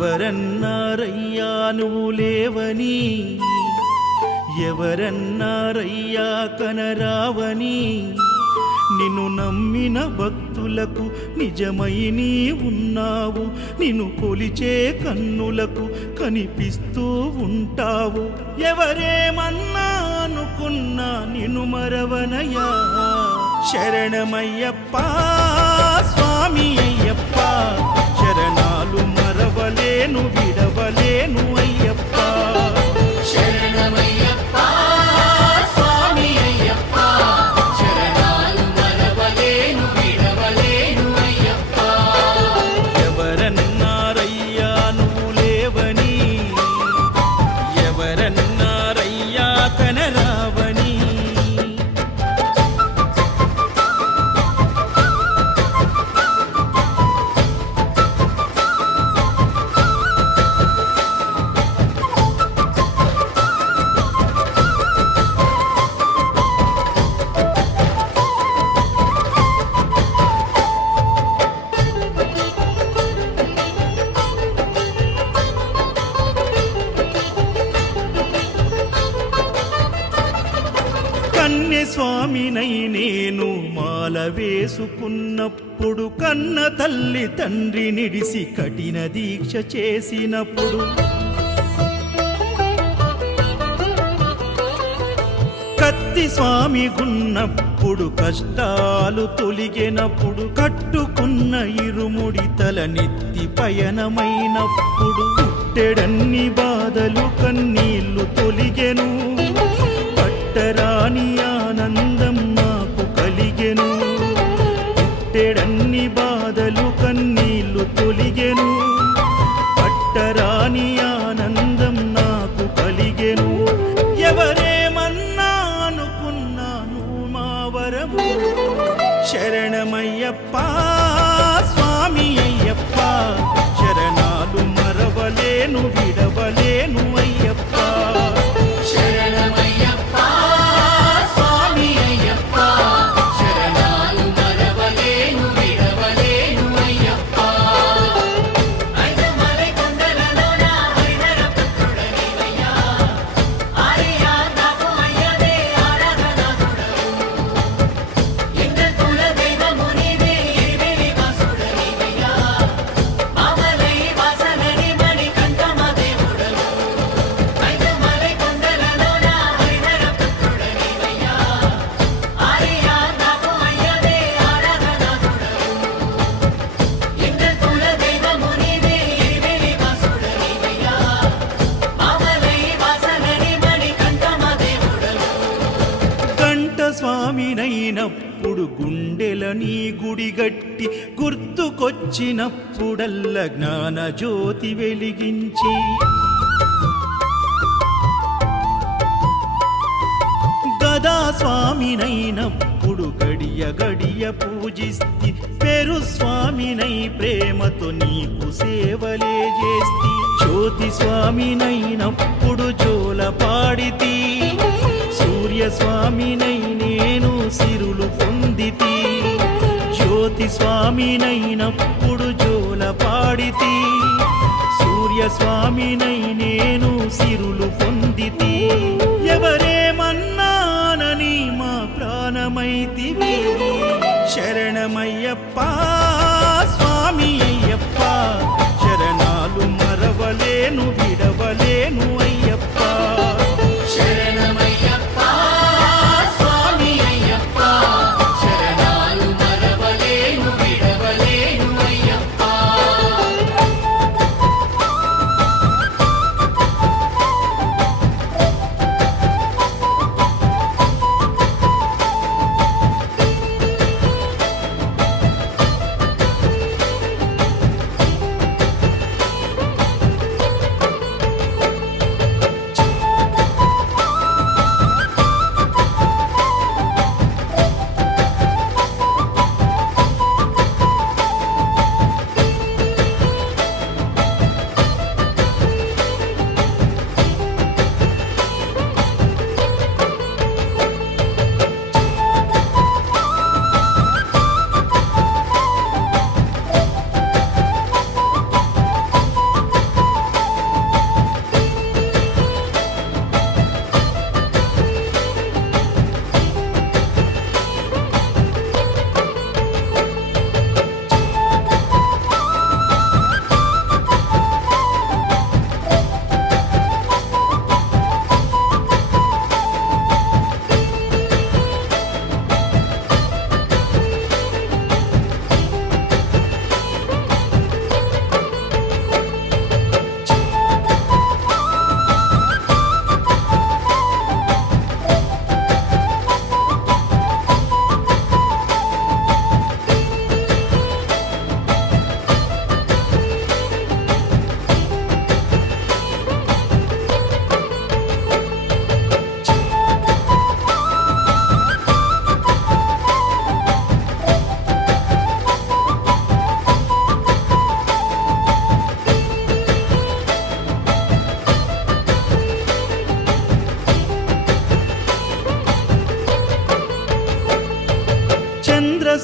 ఎవరన్నారయ్యా నువ్వు లేవని, ఎవరన్నారయ్యా కనరావని, నిన్ను నమ్మిన భక్తులకు నిజమై నీ ఉన్నావు, నిన్ను కొలిచే కన్నులకు కనిపిస్తూ ఉంటావు. ఎవరేమన్నా అనుకున్నా నిన్ను మరవనయ్యా. శరణమయ్యప్ప స్వామి అయ్యప్ప, శరణాలు మరవలేను విడవలేను అయ్యప్ప. శరణమయ్యప్ప స్వామి అయ్యప్ప, శరణాలు మరవలేను విడవలేను అయ్యప్ప. ఎవరన్నారయ్యా నువ్వు లేవని, ఎవరన్నారయ్యా కనరావని. కన్యస్వామినై నేను మాల వేసుకున్నప్పుడు, కన్న తల్లి తండ్రి నిడిసి కఠిన దీక్ష చేసినప్పుడు, కత్తి స్వామి గున్నప్పుడు కష్టాలు తొలిగినప్పుడు, కట్టుకున్న ఇరుముడి తల నెత్తి పయనమైనప్పుడు, పుట్టెడన్ని బాధలు కన్నీళ్లు తొలిగెను, పట్టరాని ఆనందం నాకు కలిగెను. పుట్టెడన్ని బాధలు కన్నీళ్లు తొలిగెను, పట్టరాని ఆనందం నాకు కలిగెను. ఎవరేమన్నా అనుకున్నాను మా వరము. శరణమయ్యప్ప స్వామి అయ్యప్ప, శరణాలు మరవలేను విడవలేను అయ్యప్ప. శరణమయ్యప్ప స్వామి అయ్యప్ప, శరణాలు మరవలేను విడవలేను అయ్యప్ప. ఐదుమలై కొండలలోన హరిహర పుత్రుడనివయ్యా, ఆర్యా నాకు అయ్యదే ఆరాధనాథుడవు. ఇంద్రకుల దైవము నీవే ఎరివెలి వాసుడనివయ్యా, మామలై వాసనని మణికంఠమ దేవుడవు. ఐదుమలై కొండలలోన హరిహర పుత్రుడనివయ్యా, ఆర్యా నాకు అయ్యదే ఆరాధనాథుడవు. ఇంద్రకుల దైవము నీవే ఎరివెలి వాసుడనివయ్యా, మామలై వాసనని మణికంఠమ దేవుడవు. కంఠ స్వామినైనప్పుడు గుండెల నీ గుడి గట్టి, గుర్తుకొచ్చినప్పుడల్ల జ్ఞాన జ్యోతి వెలిగించి, గదా స్వామినైనప్పుడు గడియ గడియ పూజిస్తి, పెరు స్వామినై ప్రేమతో నీకు సేవలే చేస్తి. జ్యోతి స్వామినైనప్పుడు జోల పాడితి, సూర్య స్వామినై నేను సిరులు పొందితి. జ్యోతి స్వామినైనప్పుడు జోల పాడితి, సూర్య స్వామినై నేను సిరులు పొందితి. ఎవరేమన్నానని మా ప్రాణమైతివి. శరణమయ్యప్ప స్వామి అయ్యప్ప, శరణాలు మరవలేను విడవలేను అయ్యప్ప. శరణమయ్యప్ప స్వామి అయ్యప్ప, శరణాలు మరవలేను విడవలేను అయ్యప్ప.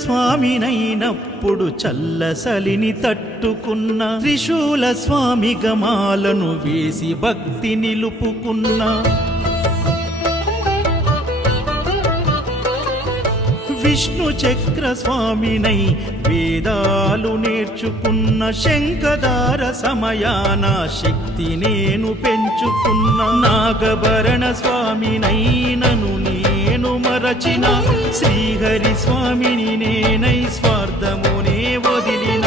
స్వామినైనప్పుడు చల్లసలిని తట్టుకున్న త్రిశూల స్వామి గమాలను వేసి భక్తి నిలుపుకున్న విష్ణు చక్ర స్వామినై వేదాలు నేర్చుకున్న శంఖదార సమయాన శక్తి నేను పెంచుకున్న నాగభరణ స్వామినైనను నేను మరచిన శ్రీహరి స్వామిని నేనై స్వార్థమునే వదిలిన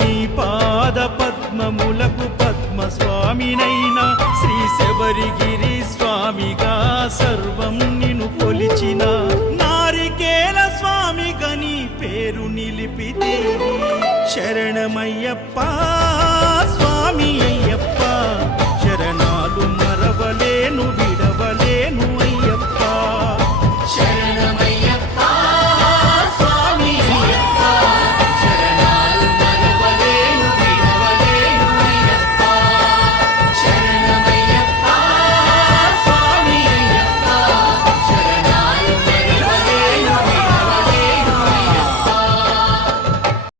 నీ పాద పద్మములకు పద్మ స్వామినైనా శ్రీ శబరిగిరి స్వామిగా సర్వం నిన్ను కొలిచిన నారికేల స్వామిగా నీ పేరు నిలిపితే శరణమయ్యప్ప